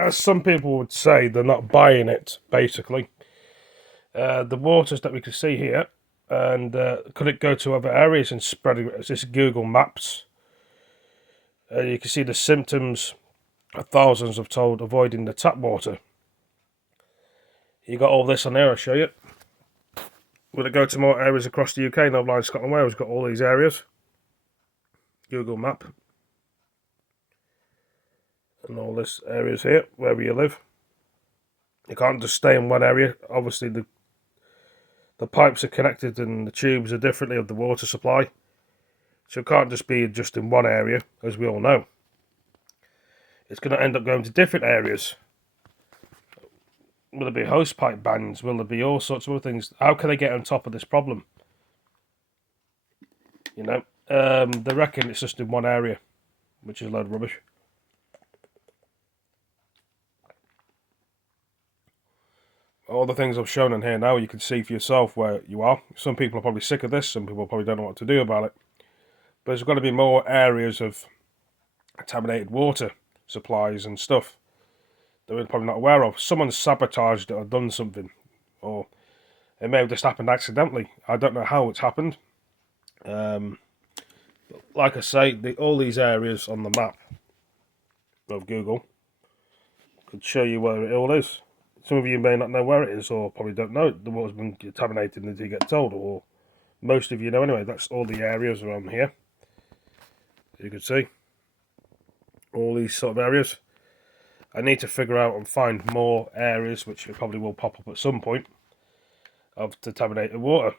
as some people would say, they're not buying it, basically. The waters that we can see here, and could it go to other areas and spread it? This is Google Maps. You can see the symptoms thousands have told avoiding the tap water. You got all this on there, I'll show you. Will it go to more areas across the UK? Northern Ireland, Scotland, Wales, got all these areas. Google Map. And all this areas here, wherever you live. You can't just stay in one area. Obviously the pipes are connected and the tubes are differently of the water supply. So it can't just be just in one area, as we all know. It's going to end up going to different areas. Will there be hose pipe bans? Will there be all sorts of other things? How can they get on top of this problem? You know, they reckon it's just in one area, which is a load of rubbish. All the things I've shown in here now, you can see for yourself where you are. Some people are probably sick of this. Some people probably don't know what to do about it. But there's got to be more areas of contaminated water supplies and stuff that we're probably not aware of. Someone's sabotaged it or done something, or it may have just happened accidentally. I don't know how it's happened. Like I say, all these areas on the map of Google could show you where it all is. Some of you may not know where it is, or probably don't know the water's been contaminated until you get told, or most of you know anyway. That's all the areas around here. You can see all these sort of areas. I need to figure out and find more areas, which probably will pop up at some point, of contaminated water.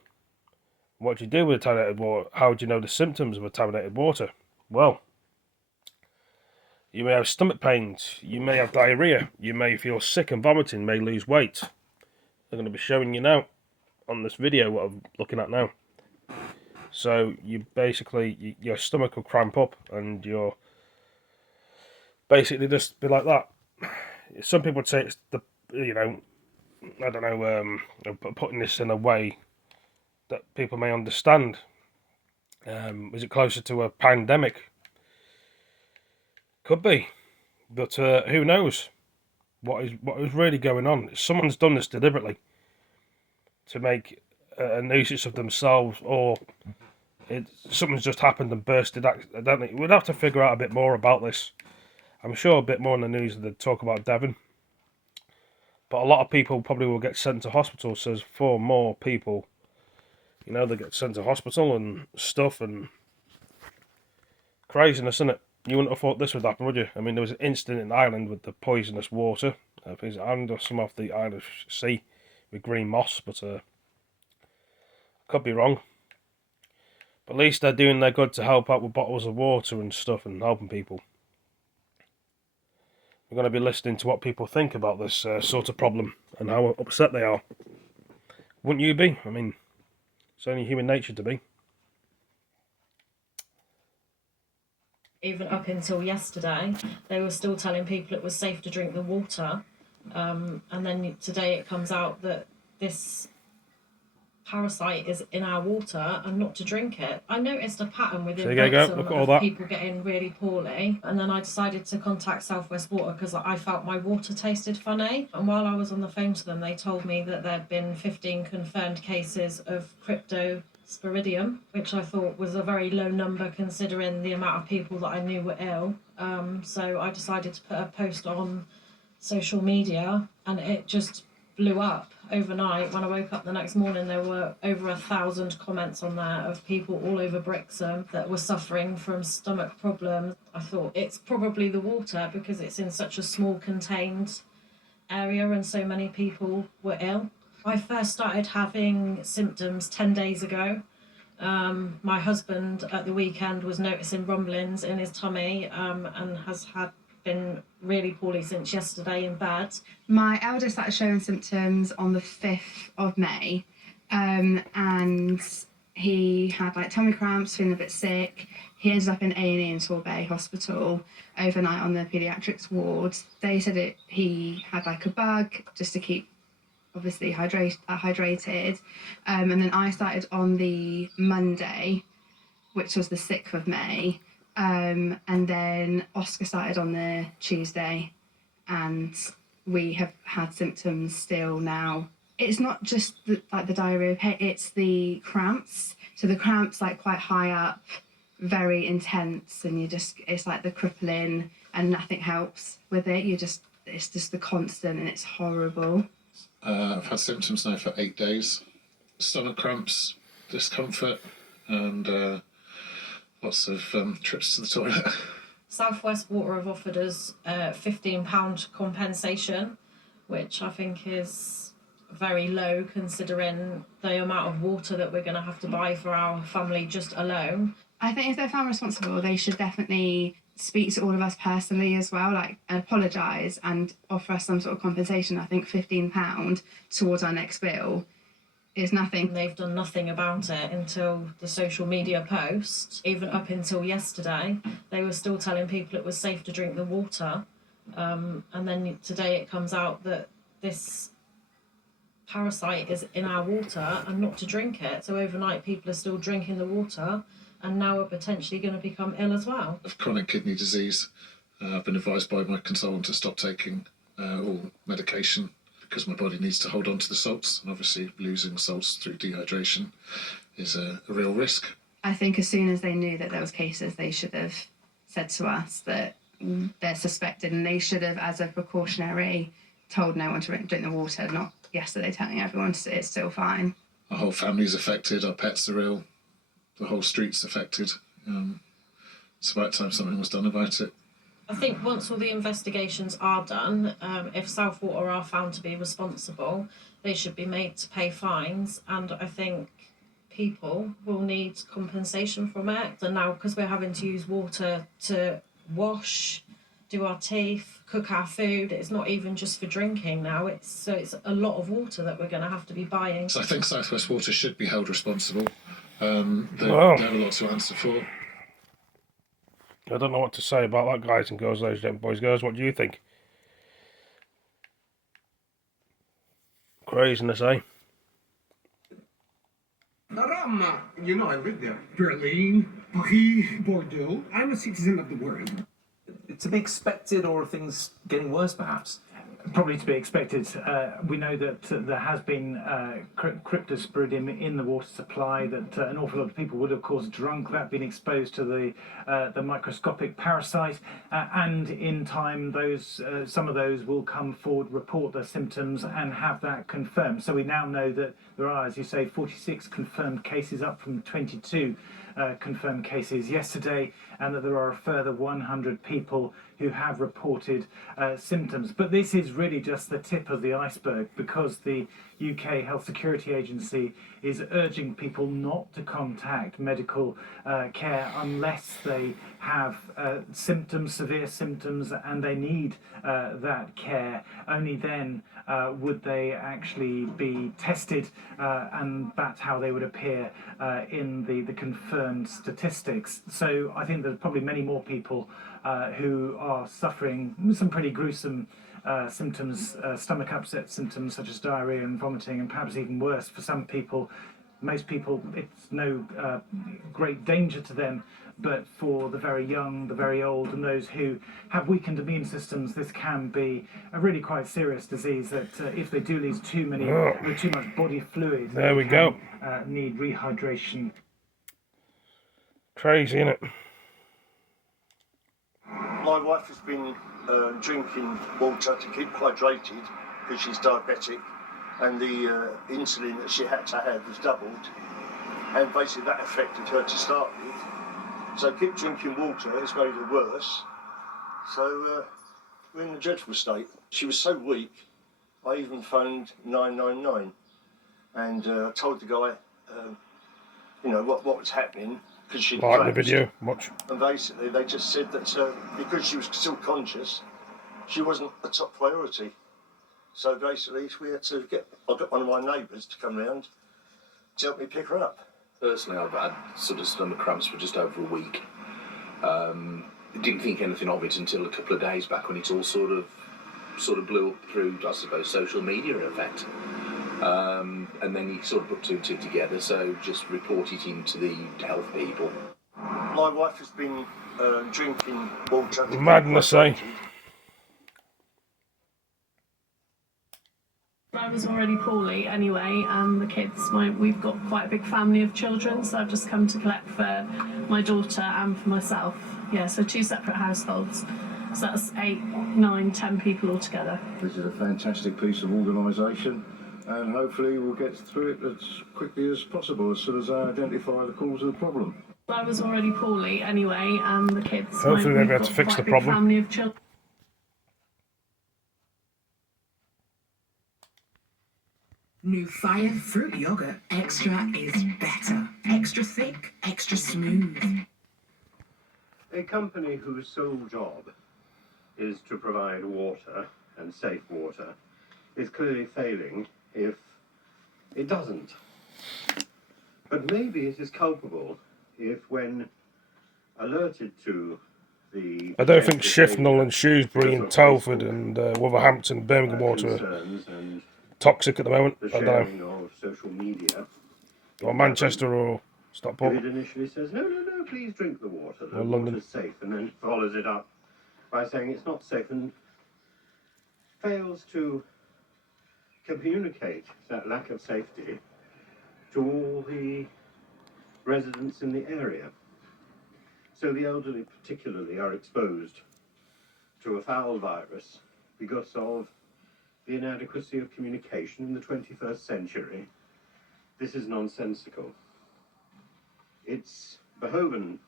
What do you do with contaminated water? How do you know the symptoms of contaminated water? Well, you may have stomach pains, you may have diarrhea, you may feel sick and vomiting, may lose weight. I'm going to be showing you now on this video what I'm looking at now. So you basically, your stomach will cramp up and you're basically just be like that. Some people would say it's the, you know, I don't know, putting this in a way that people may understand. Is it closer to a pandemic? Could be, but who knows what is really going on? Someone's done this deliberately to make a nuisance of themselves, or something's just happened and bursted accidentally. We'd have to figure out a bit more about this. I'm sure a bit more in the news that talk about Devon, but a lot of people probably will get sent to hospital. So there's 4 more people, you know, they get sent to hospital and stuff, and craziness, isn't it? You wouldn't have thought this would happen, would you? I mean, there was an incident in Ireland with the poisonous water. I think it's Ireland or some off the Irish Sea with green moss, but could be wrong. But at least they're doing their good to help out with bottles of water and stuff and helping people. We're going to be listening to what people think about this sort of problem and how upset they are. Wouldn't you be? I mean, it's only human nature to be. Even up until yesterday, they were still telling people it was safe to drink the water. And then today it comes out that this parasite is in our water and not to drink it. I noticed a pattern within Wrexham of people getting really poorly, and then I decided to contact South West Water because I felt my water tasted funny. And while I was on the phone to them, they told me that there'd been 15 confirmed cases of cryptosporidium, which I thought was a very low number considering the amount of people that I knew were ill. So I decided to put a post on social media, and it just blew up overnight. When I woke up the next morning, there were over 1,000 comments on there of people all over Brixham that were suffering from stomach problems. I thought it's probably the water because it's in such a small contained area and so many people were ill. I first started having symptoms 10 days ago. My husband at the weekend was noticing rumblings in his tummy and has been really poorly since yesterday in bed. My eldest started showing symptoms on the 5th of May, and he had like tummy cramps, feeling a bit sick. He ended up in A&E in Torbay Hospital overnight on the paediatrics ward. They said he had like a bug just to keep obviously hydrated. And then I started on the Monday, which was the 6th of May. And then Oscar started on the Tuesday, and we have had symptoms still now. It's not just the diarrhea, it's the cramps. So the cramps like quite high up, very intense, and it's like the crippling, and nothing helps with it. It's just the constant, and it's horrible. I've had symptoms now for 8 days. Stomach cramps, discomfort, and lots of trips to the toilet. South West Water have offered us a £15 compensation, which I think is very low considering the amount of water that we're going to have to buy for our family just alone. I think if they're found responsible, they should definitely speak to all of us personally as well, like, and apologise and offer us some sort of compensation. I think £15 towards our next bill is nothing. They've done nothing about it until the social media post. Even up until yesterday, they were still telling people it was safe to drink the water. And then today it comes out that this parasite is in our water and not to drink it. So overnight people are still drinking the water and now are potentially going to become ill as well. Of chronic kidney disease. I've been advised by my consultant to stop taking all medication because my body needs to hold on to the salts, and obviously losing salts through dehydration is a real risk. I think as soon as they knew that there was cases, they should have said to us that they're suspected, and they should have, as a precautionary, told no one to drink the water, not yesterday telling everyone it's still fine. Our whole family's affected, our pets are ill, the whole street's affected. It's about time something was done about it. I think once all the investigations are done, if South Water are found to be responsible, they should be made to pay fines, and I think people will need compensation from it. And now, because we're having to use water to wash, do our teeth, cook our food, it's not even just for drinking now, it's a lot of water that we're going to have to be buying. So I think South West Water should be held responsible. They have a lot to answer for. I don't know what to say about that, guys and girls, ladies and gentlemen, boys and girls. What do you think? Craziness, eh? Roma, you know I live there. Berlin, Paris, Bordeaux. I'm a citizen of the world. To be expected, or are things getting worse perhaps? Probably to be expected. We know that there has been cryptosporidium in the water supply, that an awful lot of people would have course drunk that, been exposed to the microscopic parasite, and in time some of those will come forward, report their symptoms and have that confirmed. So we now know that there are, as you say, 46 confirmed cases, up from 22 confirmed cases yesterday, and that there are a further 100 people who have reported symptoms. But this is really just the tip of the iceberg, because the UK Health Security Agency is urging people not to contact medical care unless they have symptoms, severe symptoms, and they need that care. Only then would they actually be tested, and that's how they would appear in the confirmed statistics. So I think there's probably many more people who are suffering some pretty gruesome symptoms, stomach upset symptoms such as diarrhea and vomiting, and perhaps even worse for some people. Most people, it's no great danger to them, but for the very young, the very old, and those who have weakened immune systems, this can be a really quite serious disease that if they do lose too much body fluid, there we go. Need rehydration. Crazy, innit? My wife has been drinking water to keep hydrated because she's diabetic, and the insulin that she had to have was doubled, and basically that affected her to start with. So keep drinking water has made her worse. So we're in a dreadful state. She was so weak, I even phoned 999 and told the guy, what was happening, because she Like the video, watch. And basically they just said that because she was still conscious, she wasn't a top priority. So basically I got one of my neighbours to come round to help me pick her up. Personally, I've had sort of stomach cramps for just over a week. Didn't think anything of it until a couple of days back, when it all sort of blew up through, I suppose, social media in effect. And then you sort of put two and two together, so just report it into the health people. My wife has been drinking water. Madness, eh? I was already poorly anyway, and the kids, we've got quite a big family of children, so I've just come to collect for my daughter and for myself. Yeah, so 2 separate households. So that's 8, 9, 10 people altogether. This is a fantastic piece of organisation, and hopefully we'll get through it as quickly as possible, as soon as I identify the cause of the problem. I was already poorly anyway, and the kids, Hopefully they'll we've be able got to fix quite the a big problem. family of children. New Fire fruit yogurt extra is better. Extra thick, extra smooth. A company whose sole job is to provide water, and safe water, is clearly failing if it doesn't. But maybe it is culpable if, when alerted to the... I don't think Shifnal and Shrewsbury and Telford and Wolverhampton, Birmingham Water are toxic at the moment. the I don't sharing know. of social media. Or Manchester or If Stockport. it initially says, no, please drink the water, the Or London. water's safe, and then follows it up by saying it's not safe and fails to communicate that lack of safety to all the residents in the area. So the elderly particularly are exposed to a foul virus because of the inadequacy of communication in the 21st century. This is nonsensical. It's behoven,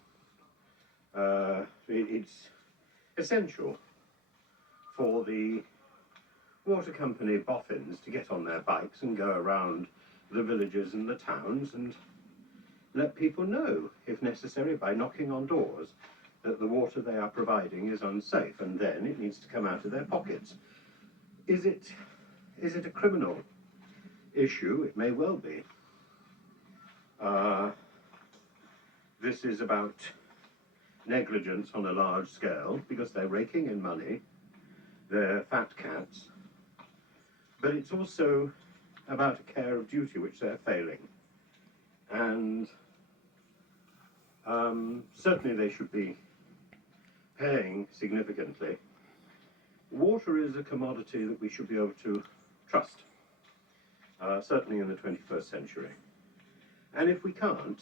it's essential for the water company boffins to get on their bikes and go around the villages and the towns and let people know, if necessary, by knocking on doors, that the water they are providing is unsafe, and then it needs to come out of their pockets. Is it a criminal issue? It may well be. This is about negligence on a large scale, because they're raking in money, they're fat cats, but it's also about a care of duty which they're failing. And certainly they should be paying significantly. Water is a commodity that we should be able to trust, certainly in the 21st century. And if we can't,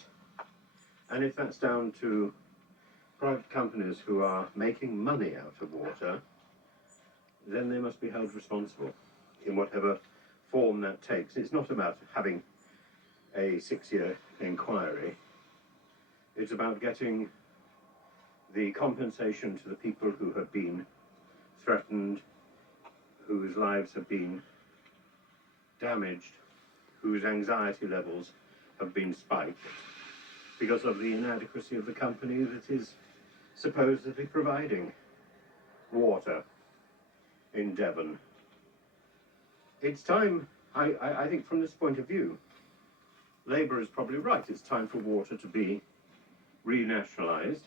and if that's down to private companies who are making money out of water, then they must be held responsible in whatever form that takes. It's not about having a 6-year inquiry. It's about getting the compensation to the people who have been threatened, whose lives have been damaged, whose anxiety levels have been spiked because of the inadequacy of the company that is supposedly providing water in Devon. It's time, I think from this point of view, Labour is probably right. It's time for water to be renationalised,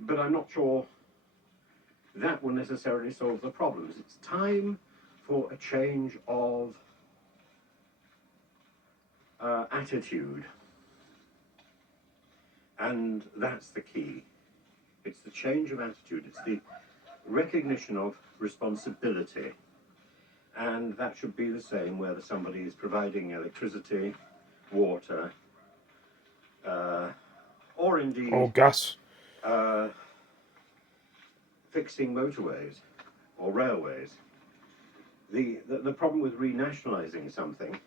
but I'm not sure that will necessarily solve the problems. It's time for a change of attitude, and that's the key. It's the change of attitude. It's the recognition of responsibility, and that should be the same whether somebody is providing electricity, water, or indeed Or gas. Fixing motorways or railways. The problem with renationalising something,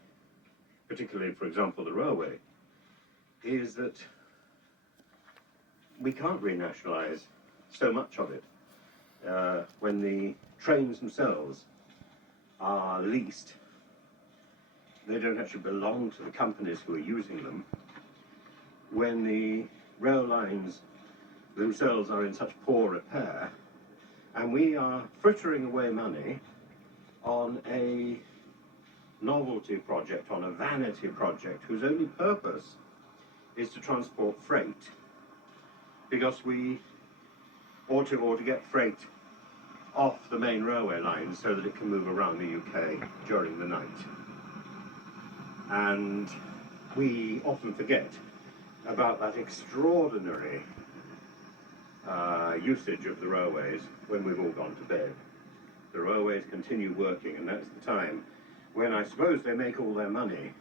particularly, for example, the railway, is that we can't renationalise so much of it. When the trains themselves are leased, they don't actually belong to the companies who are using them. When the rail lines themselves are in such poor repair, and we are frittering away money on a novelty project, on a vanity project, whose only purpose is to transport freight, because we ought to get freight off the main railway lines so that it can move around the UK during the night. And we often forget about that extraordinary usage of the railways when we've all gone to bed. The railways continue working, and that's the time when I suppose they make all their money.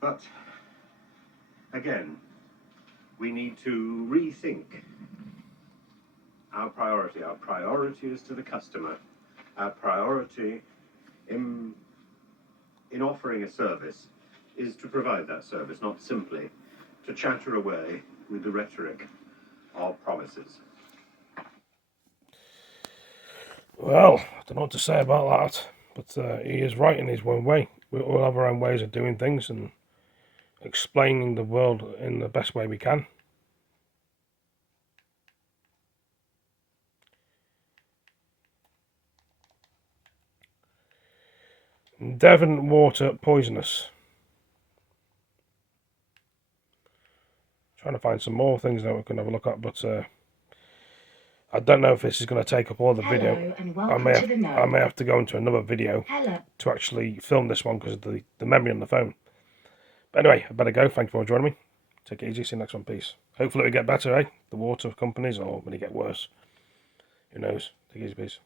But again, we need to rethink our priority. Our priority is to the customer. Our priority in offering a service is to provide that service, not simply to chatter away with the rhetoric of promises. Well, I don't know what to say about that, but he is right in his own way. We all have our own ways of doing things and explaining the world in the best way we can. Devon water poisonous. Trying to find some more things that we can have a look at, but I don't know if this is going to take up all the video. And I may have to go into another video to actually film this one because of the memory on the phone. But anyway, I better go. Thank you for joining me. Take it easy. See you next one. Peace. Hopefully it will get better, eh? The water companies, or will it get worse? Who knows? Take it easy. Peace.